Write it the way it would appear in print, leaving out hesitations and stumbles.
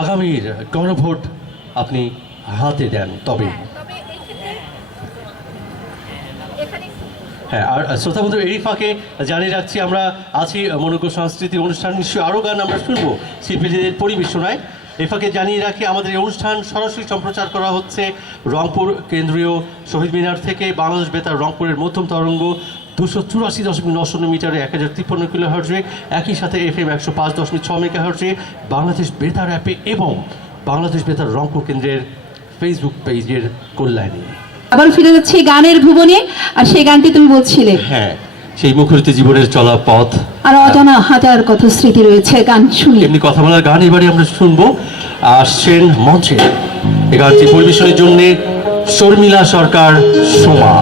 আগামীর গণভোট আপনি হাতে দেন তবে। হ্যাঁ, আর শ্রোতা বন্ধু এই ফাঁকে জানিয়ে রাখছি আমরা আছি মনোজ্ঞ সাংস্কৃতিক অনুষ্ঠান, নিশ্চয়ই আরও গান আমরা শুনবো শিল্পীদের পরিবেশনায়। এই ফাঁকে জানিয়ে রাখি আমাদের এই অনুষ্ঠান সরাসরি সম্প্রচার করা হচ্ছে রংপুর কেন্দ্রীয় শহীদ মিনার থেকে। বাংলাদেশ বেতার রংপুরের মধ্যম তরঙ্গ 284.9 মিটারে 1053 কিলোহার্টজে, একই সাথে FM 105.6 মেগাহার্টজে বাংলাদেশ বেতার অ্যাপে এবং বাংলাদেশ বেতার রংপুর কেন্দ্রের ফেসবুক পেজের কল্যাণী। আবার ফিরে যাচ্ছি গানের ভুবনে, আর সেই গানটি তুমি বলছিলে। হ্যাঁ, সেই মুখরিত জীবনের চলা পথ আর অজানা হাজার কত স্মৃতি রয়েছে, গান শুনি। এমনি কথা বলার গান এবারে আমরা শুনবো। আসছেন মঞ্চে এই গানটি পরিবেশনের জন্য শর্মিলা সরকার সোমা।